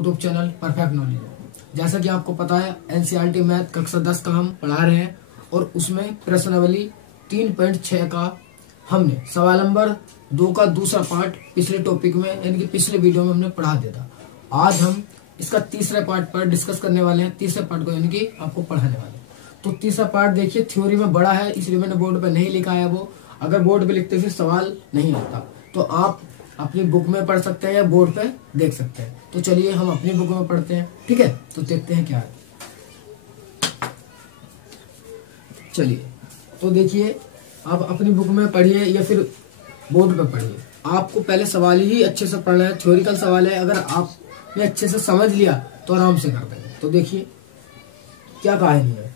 YouTube channel perfect knowledge. जैसा कि आपको पता है एनसीईआरटी मैथ कक्षा 10 का हम पढ़ा रहे हैं और उसमें प्रश्नावली 3.6 का हमने सवाल नंबर 2 का दूसरा पार्ट पिछले टॉपिक में यानी कि पिछले वीडियो में हमने पढ़ा दिया था। आज हम इसका तीसरे पार्ट पर डिस्कस करने वाले हैं, तीसरे पार्ट को यानी कि आपको पढ़ाने वाले हैं। तो तीसरा पार्ट देखिए थ्योरी में बड़ा है, इसलिए मैंने बोर्ड पे नहीं लिखा है। वो अगर बोर्ड पे लिखते फिर सवाल नहीं आता, तो आप अपनी बुक में पढ़ सकते हैं या बोर्ड पे देख सकते हैं। तो चलिए हम अपनी बुक में पढ़ते हैं, ठीक है। तो देखते हैं क्या है। चलिए तो देखिए आप अपनी बुक में पढ़िए या फिर बोर्ड पे पढ़िए। आपको पहले सवाल ही अच्छे से पढ़ना है, थ्योरिकल सवाल है। अगर आपने अच्छे से समझ लिया तो आराम से कर देंगे। तो देखिए क्या कहानी है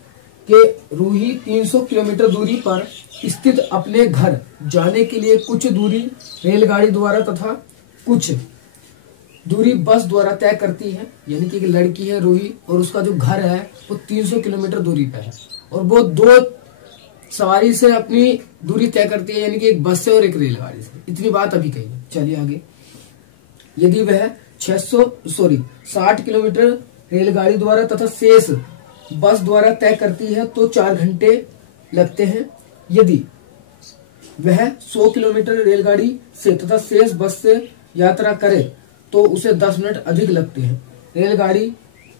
कि रूही 300 किलोमीटर दूरी पर स्थित अपने घर जाने के लिए कुछ दूरी रेलगाड़ी द्वारा तथा कुछ दूरी बस द्वारा तय करती है। यानी कि एक लड़की है रूही और उसका जो घर है वो 300 किलोमीटर दूरी पे है और वो 2 सवारी से अपनी दूरी तय करती है, यानी कि एक बस से और एक रेलगाड़ी से। इतनी बात अभी कही है। चलिए आगे। यदि वह 60 किलोमीटर रेलगाड़ी द्वारा तथा शेष बस द्वारा तय करती है तो 4 घंटे लगते हैं। यदि वह 100 किलोमीटर रेलगाड़ी से तथा शेष बस से यात्रा करे तो उसे 10 मिनट अधिक लगते हैं। रेलगाड़ी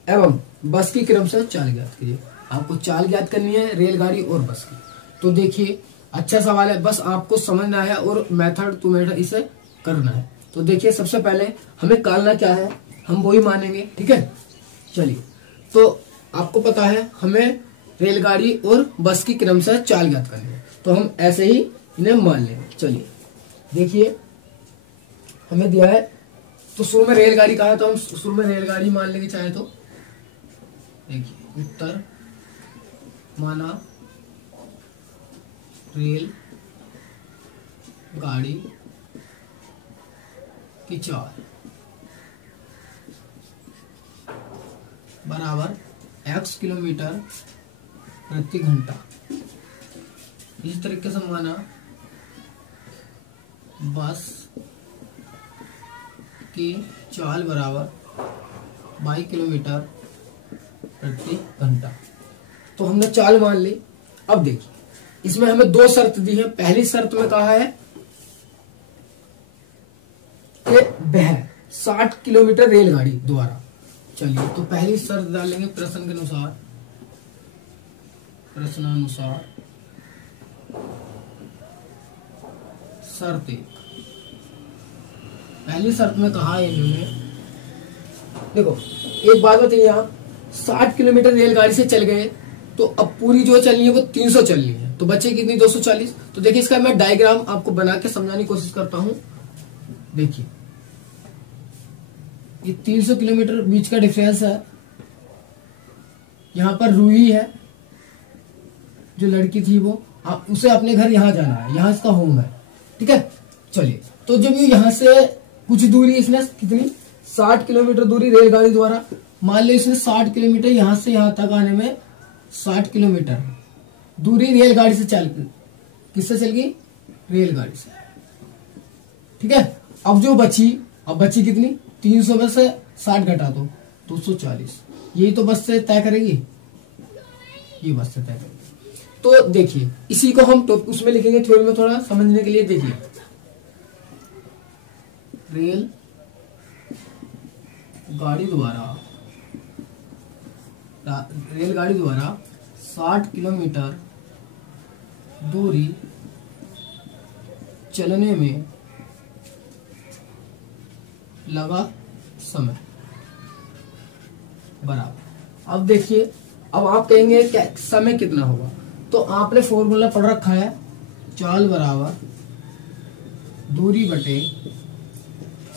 एवं बस की क्रमशः चाल ज्ञात कीजिए। आपको चाल ज्ञात करनी है रेलगाड़ी और बस की। तो देखिए अच्छा सवाल है, बस आपको समझना है और मेथड टू मेथड इसे करना है। तो देखिए सबसे पहले हमें निकालना क्या है, हम वही मानेंगे, ठीक है। चलिए तो आपको पता है हमें रेलगाड़ी और बस की क्रमशः चाल ज्ञात करनी है, तो हम ऐसे ही इन्हें मान लेंगे। चलिए देखिए हमें दिया है तो शुरू में रेलगाड़ी कहा है तो हम शुरू में रेलगाड़ी मान लेंगे चाहे तो। देखिए उत्तर माना रेल गाड़ी की चाल बराबर x किलोमीटर प्रति घंटा। इसी तरीके से माना बस की चाल बराबर y किलोमीटर प्रति घंटा। तो हमने चाल मान ली। अब देखिए इसमें हमें 2 शर्त दी है। पहली शर्त में कहा है कि वह 60 किलोमीटर रेलगाड़ी द्वारा। चलिए तो पहली शर्त डालेंगे प्रश्न के अनुसार, प्रश्नानुसार शर्त 1। पहली शर्त में कहा है इन्होंने, देखो एक बात बताइए, आप 60 किलोमीटर रेलगाड़ी से चल गए तो अब पूरी जो चलनी है वो 300 चलनी है, तो बचे कितनी 240। तो देखिए इसका मैं डायग्राम आपको बना के समझाने की कोशिश करता हूं। देखिए ये 300 किलोमीटर बीच का डिफरेंस है। यहां पर रूही है जो लड़की थी वो, उसे अपने घर यहां जाना है, यहां इसका होम है, ठीक है। चलिए तो जब ये यहां से कुछ दूरी इसने कितनी 60 किलोमीटर दूरी रेलगाड़ी द्वारा, मान लो इसने 60 किलोमीटर यहां से यहां तक आने में 60 किलोमीटर दूरी रेलगाड़ी से चल, किससे चल गई रेलगाड़ी से, ठीक है। अब जो बची, अब बची कितनी 300 में से 60 घटा दो 240, यही तो बस से तय करेगी, ये बस से तय करेगी। तो देखिए इसी को हम तो उसमें लिखेंगे थ्योरी में थोड़ा समझने के लिए। देखिए रेल गाड़ी द्वारा 60 किलोमीटर दूरी चलने में लगा समय बराबर। अब देखिए अब आप कहेंगे क्या समय कितना होगा, तो आपने फॉर्मूला पढ़ रखा है, चाल बराबर दूरी बटे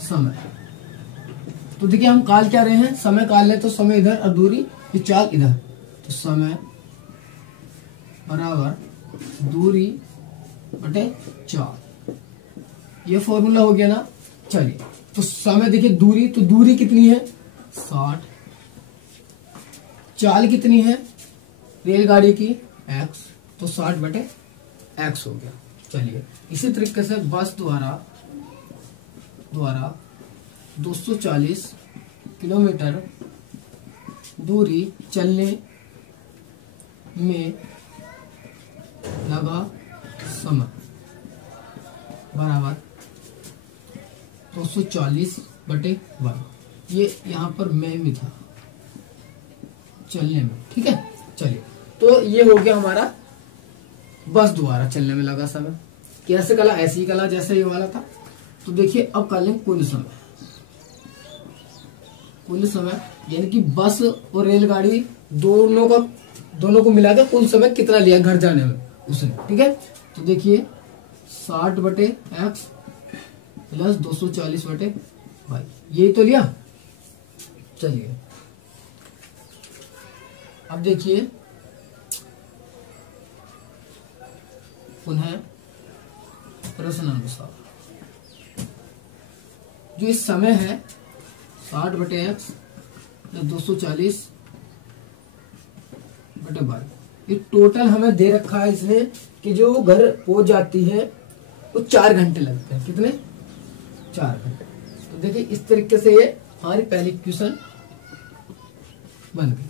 समय। तो देखिए हम काल क्या रहे हैं, समय काल ले तो समय इधर और दूरी ये चाल इधर, तो समय बराबर दूरी बटे चाल, ये फॉर्मूला हो गया ना। चलिए तो समय देखिए दूरी, तो दूरी कितनी है 60, चाल कितनी है रेलगाड़ी की x, तो 60 बटे x हो गया। चलिए इसी तरीके से बस द्वारा 240 किलोमीटर दूरी चलने में लगा समय बराबर 240/1। ये यहाँ पर में था चलने में, ठीक है। चलिए, तो ये हो गया हमारा बस द्वारा चलने में लगा समय। कैसे कला? ऐसी कला जैसे ये वाला था। तो देखिए अब कर लें कुल समय। कुल समय यानी कि बस और रेलगाड़ी दोनों को मिला के कुल समय कितना लिया घर जाने में उसने, ठीक है। तो देखिए 60/x प्लस 240/y, यही तो लिया। चलिए अब देखिए पुनः प्रश्न अनुसार जो इस समय है 60/x प्लस 240/y, ये टोटल हमें दे रखा है इसने कि जो घर पहुंच जाती है वो 4 घंटे लगते हैं। कितने? 4 घंटे। तो देखिए इस तरीके से ये हमारी पहली क्वेश्चन बन गई,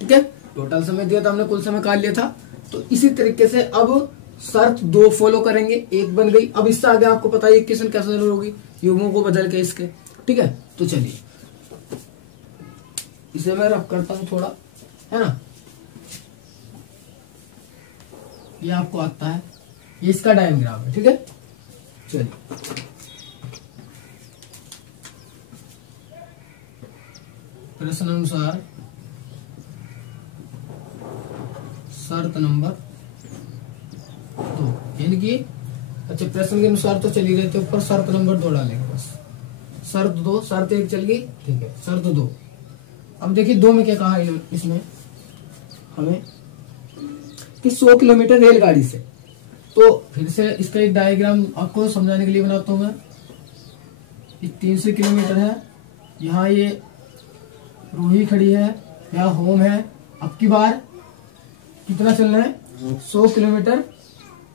ठीक है। टोटल समय दिया था हमने, कुल समय काट लिया था। तो इसी तरीके से अब शर्त 2 फॉलो करेंगे, 1 बन गई। अब इससे आगे आपको पता है क्वेश्चन कैसे होगी, युग्मों को बदल के इसके, ठीक है। तो चलिए इसे मैं रब करता हूं थोड़ा, है ना। ये आपको आता है, ये इसका डायग्राम है, ठीक है। चलिए प्रश्न अनुसार शर्त नंबर 2 यानी कि अच्छा प्रश्न के अनुसार तो चली गए थे, ऊपर शर्त नंबर 2 डालेंगे बस। शर्त 2, शर्त 1 चल गई, ठीक है। शर्त 2, अब देखिए 2 में क्या कहा है इसमें हमें कि 100 किलोमीटर रेलगाड़ी से। तो फिर से इसका एक डायग्राम आपको समझाने के लिए बनाता हूं मैं। ये 300 किलोमीटर है, यहाँ ये रूही खड़ी है, यहाँ होम है। अब की बार कितना चलना है? 100 किलोमीटर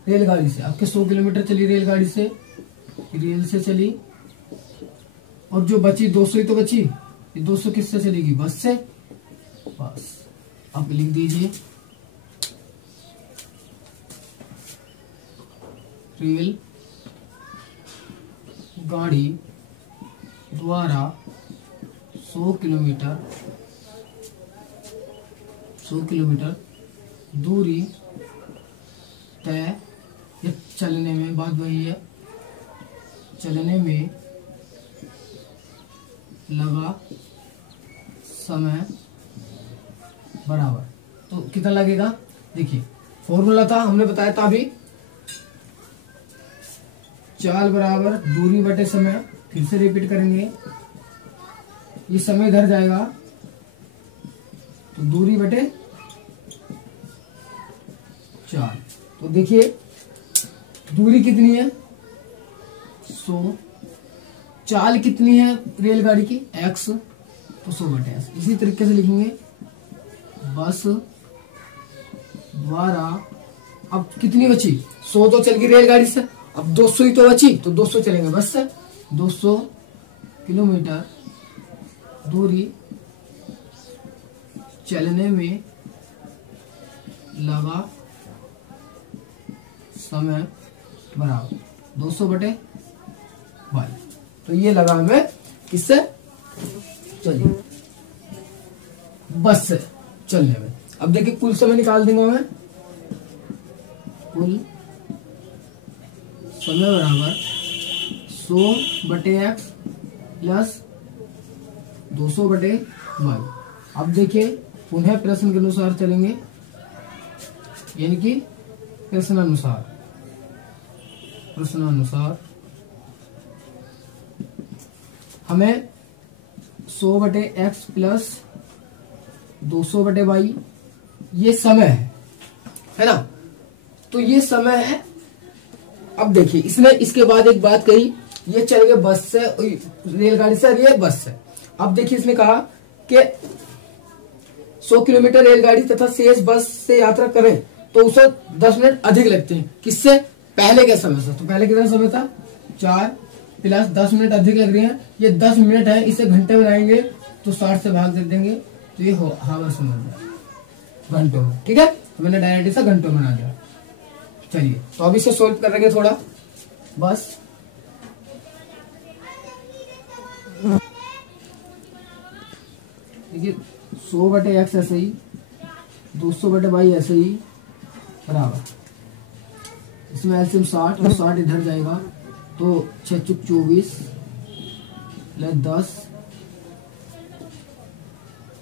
रेलगाड़ी से। आपके 100 किलोमीटर चली रेलगाड़ी से, रेल से चली, और जो बची 200 ही तो बची। ये 200 किससे चलेगी? बस से। बस अब लिख दीजिए रेल गाड़ी द्वारा 100 किलोमीटर दूरी तय, चलने में, बात वही है, चलने में लगा समय बराबर। तो कितना लगेगा? देखिए फॉर्मूला था, हमने बताया था अभी, चाल बराबर दूरी बटे समय। फिर से रिपीट करेंगे, ये समय इधर जाएगा तो दूरी बटे चाल। तो देखिए दूरी कितनी है? 100। चाल कितनी है रेलगाड़ी की? x, तो 100/x। इसी तरीके से लिखेंगे बस द्वारा, अब कितनी बची? 100 तो चल गई रेलगाड़ी से, अब 200 ही तो बची, तो 200 चलेंगे बस से। 200 किलोमीटर दूरी चलने में लगा समय बराबर 200/y। तो ये लगा हमें किससे? चलिए बस से चलने में। अब देखिए कुल समय निकाल देंगे हमें। कुल समय बराबर 100/x प्लस 200/y। अब देखिए पुनः प्रश्न के अनुसार चलेंगे, यानी कि प्रश्न अनुसार हमें 100/x प्लस 200/y ये समय है ना। तो ये समय है। अब देखिए इसने इसके बाद एक बात कही, ये चल गए बस से, रेलगाड़ी से, ये बस से। अब देखिए इसने कहा कि 100 किलोमीटर रेलगाड़ी तथा शेष बस से यात्रा करें तो उसे 10 मिनट अधिक लगते हैं। किससे? पहले के समय से। तो पहले कितना समय था? 4, प्लस 10 मिनट अधिक लग रही है, ये 10 मिनट है, इसे घंटे बनाएंगे तो 60 से भाग दे देंगे तो ये हावर्स में बन जाएगा, घंटों में। ठीक है, तो मैंने डायरेक्ट इसे घंटों में बना दिया। चलिए तो अब इसे सोल्व करेंगे थोड़ा बस। देखिए 100/x ऐसे ही, 200/y ऐसे ही बराबर, इसमें एलसीएम 60 और 60 इधर जाएगा तो 6 चुक 24 प्लस 10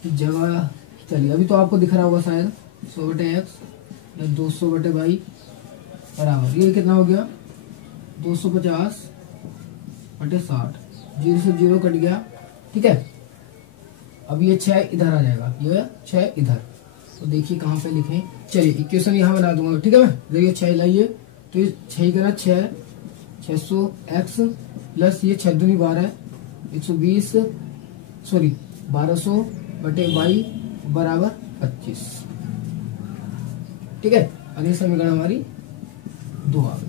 जगह। चलिए अभी तो आपको दिख रहा होगा शायद, 100/x प्लस 200/y बराबर, ये कितना हो गया 250/60, 0 से 0 कट गया। ठीक है, अब ये 6 इधर आ जाएगा, ये 6 इधर, तो देखिए कहाँ पे लिखें। चलिए इक्वेशन यहाँ बना दूंगा। ठीक है, मैं देखिए 6 लाइए तो ये 6 करना 600x प्लस ये 6 दूनी 12 120 सॉरी 1200/y बराबर 25। ठीक है, अगली समीकरण हमारी 2 आ गई।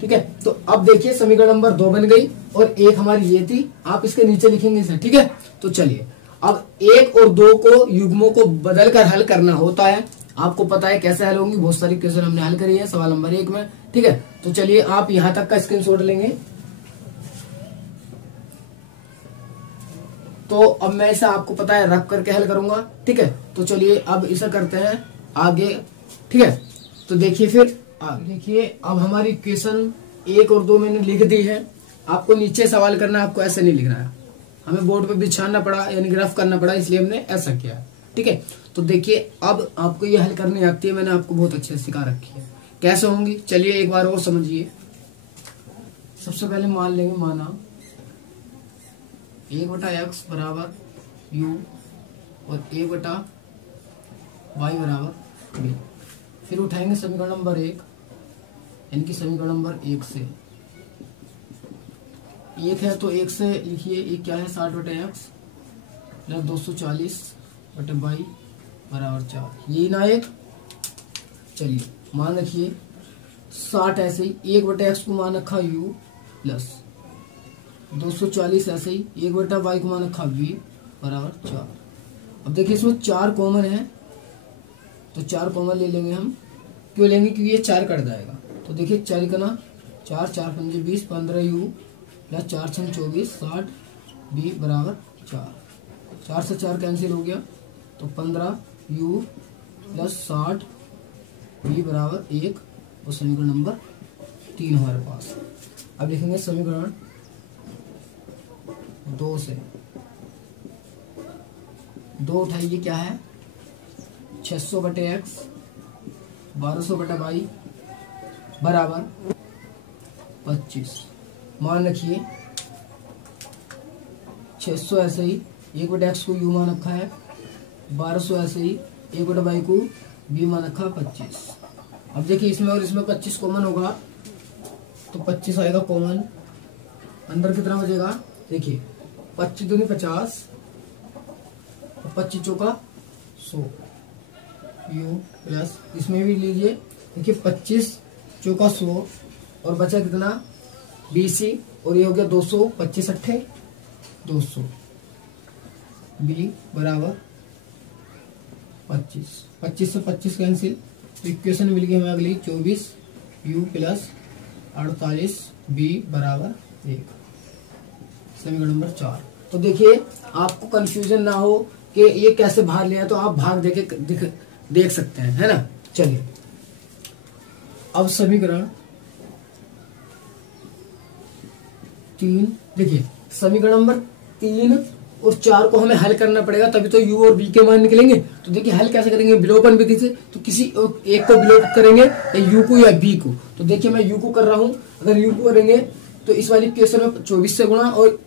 ठीक है, तो अब देखिए समीकरण नंबर 2 बन गई और एक हमारी ये थी, आप इसके नीचे लिखेंगे इसे। ठीक है, तो चलिए अब 1 और 2 को युग्मों को बदलकर हल करना होता है, आपको पता है कैसे हल होंगी, बहुत सारी क्वेश्चन हमने हल करी है सवाल नंबर 1 में। ठीक है, तो चलिए आप यहां तक का स्क्रीनशॉट लेंगे। तो अब मैं इसे आपको पता है रख करके हल करूंगा। ठीक है, तो चलिए अब इसे करते हैं आगे। ठीक है, तो देखिए फिर आगे देखिए, अब हमारी इक्वेशन 1 और 2 मैंने लिख दी है। आपको नीचे सवाल करना है, आपको ऐसे नहीं लिखना है, हमें बोर्ड पे बिछाना पड़ा यानी ग्राफ करना पड़ा, इसलिए हमने ऐसा किया। ठीक है, तो देखिए अब आपको ये हल करनी आती है, मैंने आपको बहुत अच्छे से सिखा रखी है कैसे होंगी। चलिए एक बार और समझिए। सबसे पहले मान लेंगे, माना 1/x बराबर u और 1/y बराबर b। फिर उठाएंगे समीकरण नंबर 1 यानी कि समीकरण नंबर 1 से, 1 है तो 1 से लिखिए, एक क्या है 60/x प्लस 240/y बराबर 4, यही ना एक। चलिए मान रखिए 60 ऐसे ही, 1/x को मान रखा u प्लस 240 ऐसे ही 1/y को मान रखा v बराबर 4। अब देखिए इसमें 4 कॉमन है तो 4 कॉमन ले लेंगे हम, क्यों लेंगे क्योंकि ये 4 कट जाएगा। तो देखिए 4 का ना 4 4 5 20 15u प्लस 4 6 24 60 b बराबर 4, 4 से 4 कैंसिल हो गया तो 15u प्लस 60 b बराबर 1 और समीकरण नंबर 3 हमारे पास। अब लिखेंगे समीकरण 2 से, 2 उठाइए क्या है 600/x 1200/y बराबर 25। मान रखिए 600 ऐसे ही 1/x को u मान रखा है, 1200 ऐसे ही 1/y को b मान रखा 25। अब देखिए इसमें और इसमें 25 कॉमन होगा तो 25 आएगा कॉमन, अंदर कितना बचेगा देखिए 25 दूनी 50 और 25 चौका 100 u प्लस इसमें भी लीजिए, देखिए 25 चौका 100 और बचा कितना 20 और ये हो गया 200, 25 अट्ठे 200 b बराबर 25, 25 से 25 कैंसिल तो इक्वेशन मिल गई हमें अगली 24 u प्लस 48 b बराबर 1, समीकरण नंबर 4। तो देखिए आपको कंफ्यूजन ना हो कि ये कैसे भाग लिया, तो आप भाग देख सकते हैं, है ना। चलिए अब समीकरण 3 देखिए, समीकरण नंबर 3 और 4 को हमें हल करना पड़ेगा, तभी तो u और b के मान निकलेंगे। तो देखिए हल कैसे करेंगे, विलोपन विधि से, तो किसी एक को विलोप करेंगे या u को या b को। तो देखिए मैं u को कर रहा हूं, अगर u को करेंगे तो इस वाली केस में 24 से गुणा और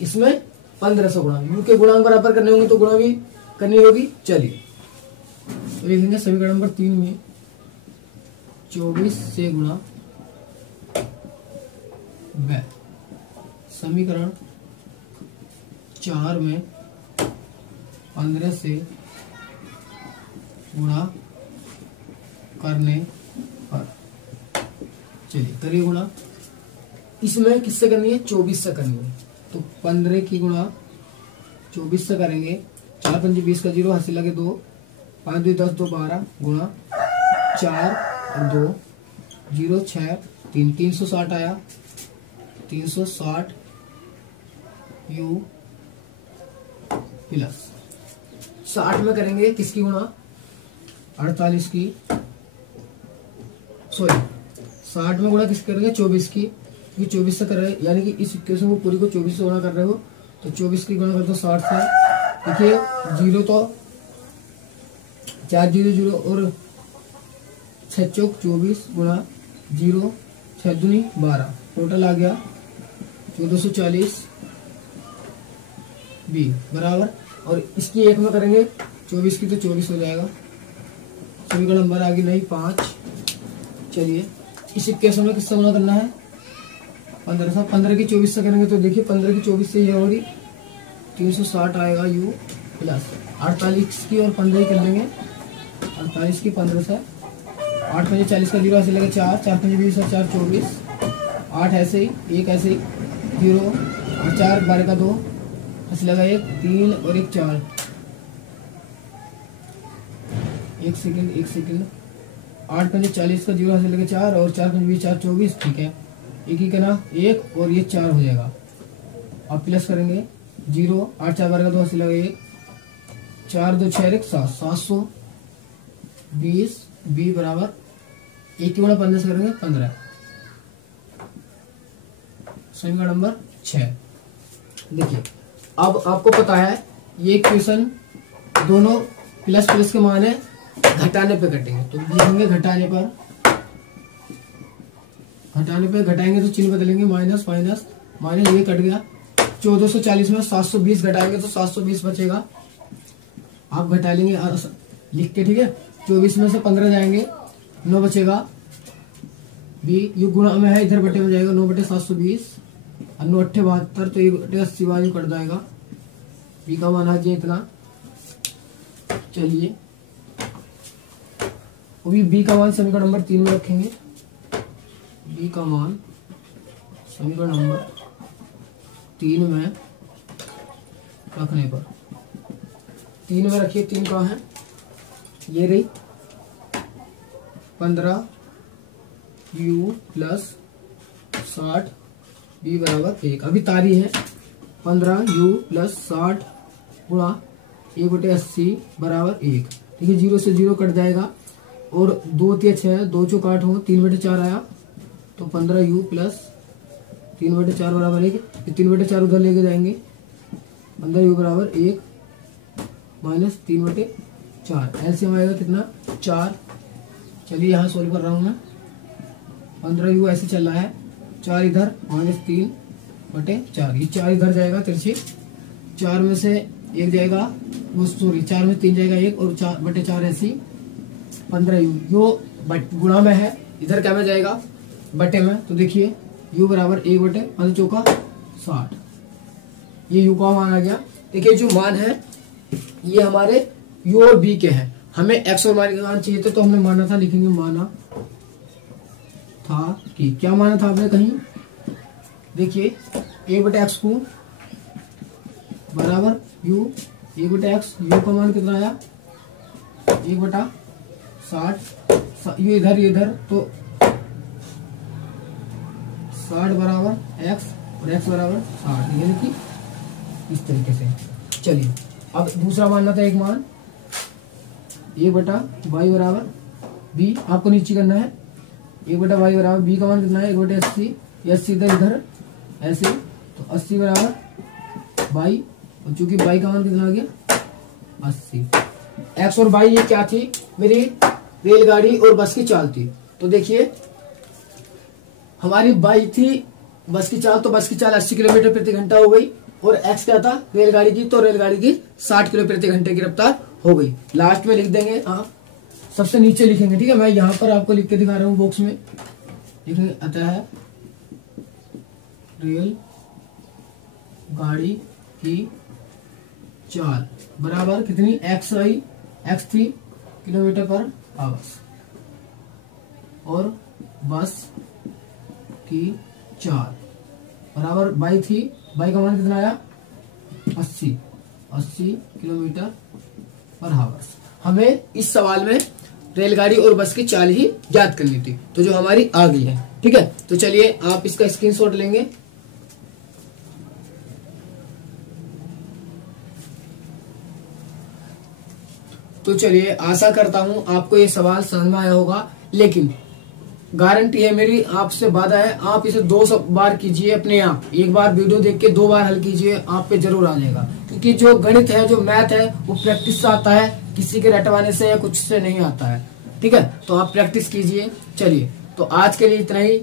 इसमें 15 से गुणा, u के गुणांक बराबर करने होंगे तो गुणा भी करनी होगी। चलिए तो लिखेंगे समीकरण नंबर 3 में 24 से गुणा व समीकरण 4 में 15 से गुणा करने पर, चलिए करिए गुणा, इसमें किससे करनी है, 24 से करनी है। तो 15 की गुणा 24 से करेंगे, 4 पंजे 20 का 0, हासिल लगे 2, 5 2 10 2 12 गुणा 4 और 2 0 6 3 360 आया, 360 u प्लस 60 में करेंगे किसकी गुणा, 48 की, सॉरी 60 में गुणा किसकी करेंगे, 24 की, क्योंकि 24 से कर रहे हैं, यानी कि इस इक्वेशन को पूरी को 24 से गुणा कर रहे हो, तो 24 की गुणा कर दो 60 से। देखिए 0 तो 4 0 0 और 6 चौक 24 गुणा 0 6 दूनी 12, टोटल आ गया 1440 बी बराबर। और इसकी एक में करेंगे 24 की तो 24 हो जाएगा, सभी का नंबर आ गया नहीं 5। चलिए इस इक्वेशन में किससे गुणा करना है, 15 से। 15 की 24 से करेंगे तो देखिए 15 की 24 से ये होगी 360 आएगा u प्लस 48 की और 15 ही कर लेंगे, 48 की 15 से, 8 5 40 का 0 ऐसे लगे 4 4 5 20 और 4 24, 8 ऐसे ही 1 ऐसे ही 0 और 4 12 का 2 ऐसे लगा 1 3 और 1 4, 1 सेकंड 8 5 40 का 0 ऐसे लगे 4 और 4 5 20 4 24, ठीक है, एक ही करना 1 और ये 4 हो जाएगा। अब प्लस करेंगे 0 8 4 12 का 2 ऐसे लगे 1 4 2 6 1 7 720 बी बराबर 1 की गुणा 15 से करेंगे 15, समीकरण नंबर 6। देखिए अब आपको पता है ये इक्वेशन दोनों प्लस प्लस के मान है, घटाने पे कटेंगे, तो लिखेंगे घटाने पर, घटाएंगे तो चिन्ह बदलेंगे, माइनस माइनस माइनस, ये कट गया। 1440 में 720 घटाएंगे तो 720 बचेगा, आप घटा लेंगे लिख के, ठीक है। 24 में से 15 जाएंगे 9 बचेगा, बी यू गुणा में है, इधर बटे में जाएगा 9 बटे 720 और 9 8 72, तो ये बटे 80 बाजू कट जाएगा, बी का मान आ गया इतना। चलिए अभी बी का मान समीकरण नंबर 3 में रखेंगे, बी का मान समीकरण नंबर 3 में रखने पर, 3 में रखिए, 3 कहाँ है, ये रही 15 u प्लस 60 बी बराबर 1। अभी तारी है 15 u प्लस 60 गुणा 1/80 बराबर 1, ठीक है, 0 से 0 कट जाएगा और 2 3 6 2 चौक 8 हो, 3/4 आया, तो 15 u प्लस 3/4 बराबर 1, 3/4 उधर लेके जाएंगे, 15 u बराबर 1 माइनस 3/4, एलसीएम आएगा कितना 4। चलिए यहाँ सोल्व कर रहा हूँ मैं, 15 u ऐसे चल रहा है, 4 इधर माइनस 3/4, ये 4 इधर जाएगा तिरछी, 4 में से 1 जाएगा, वो सॉरी 4 में 3 जाएगा 1 और 4/4 ऐसी 15 u, यो गुणा में है, इधर क्या में जाएगा बटे में, तो देखिए u बराबर 1/15 चौका 60, ये u का मान आ गया। देखिए जो मान है ये हमारे u और b के हैं, हमें x और y का मान चाहिए तो हमने माना था, लिखेंगे माना था कि, क्या माना था आपने कहीं, देखिए 1/x को बराबर u, 1/x, u का मान कितना आया 1/60, ये इधर तो 60 बराबर x और x बराबर 60, यानी कि इस तरीके से। चलिए अब दूसरा मानना था एक मान 1/y बराबर b, आपको नीचे करना है 1/y बराबर b का मान कितना है 1/80, 80 इधर ऐसे, तो 80 बराबर y, और चूंकि y का मान कितना आ गया 80। x और y ये क्या थी, मेरी रेलगाड़ी और बस की चाल थी, तो देखिए हमारी y थी बस की चाल, तो बस की चाल 80 किलोमीटर प्रति घंटा हो गई, और x क्या था रेलगाड़ी की, तो रेलगाड़ी की 60 किलो प्रति घंटे की रफ्तार हो गई। लास्ट में लिख देंगे, हाँ सबसे नीचे लिखेंगे, ठीक है, मैं यहाँ पर आपको लिख के दिखा रहा हूँ बॉक्स में, लिखेंगे अतः रेल गाड़ी की चाल बराबर कितनी x थी किलोमीटर पर आवर्स, और बस की चाल बराबर बाई थी, बाई का मान कितना आया 80 किलोमीटर पर आवर। हमें इस सवाल में रेलगाड़ी और बस की चाल ही ज्ञात करनी थी, तो जो हमारी आ गई है। ठीक है, तो चलिए आप इसका स्क्रीनशॉट लेंगे। तो चलिए आशा करता हूं आपको ये सवाल समझ में आया होगा, लेकिन गारंटी है मेरी, आपसे वादा है, आप इसे 2 बार कीजिए अपने आप। एक बार वीडियो देख के 2 बार हल कीजिए, आप पे जरूर आ जाएगा। क्योंकि जो गणित है, जो मैथ है, वो प्रैक्टिस से आता है, किसी के रटवाने से या कुछ से नहीं आता है। ठीक है, तो आप प्रैक्टिस कीजिए। चलिए, तो आज के लिए इतना ही।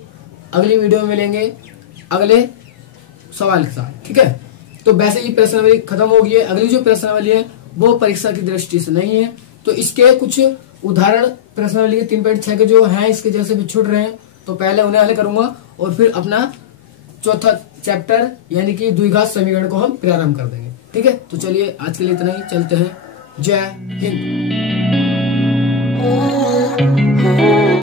अगली वीडियो में मिलेंगे अगले सवाल के साथ। ठीक है, तो वैसे ही प्रश्नावली खत्म हो गई है। अगली जो प्रश्नावली है वो परीक्षा की दृष्टि से नहीं है, तो इसके कुछ उदाहरण प्रश्नावली के 3.6 के जो हैं इसके जैसे भी छूट रहे हैं, तो पहले उन्हें हल करूंगा और फिर अपना चौथा चैप्टर यानी कि द्विघात समीकरण को हम प्रारंभ कर देंगे। ठीक है, तो चलिए आज के लिए इतना ही, चलते हैं। जय हिंद।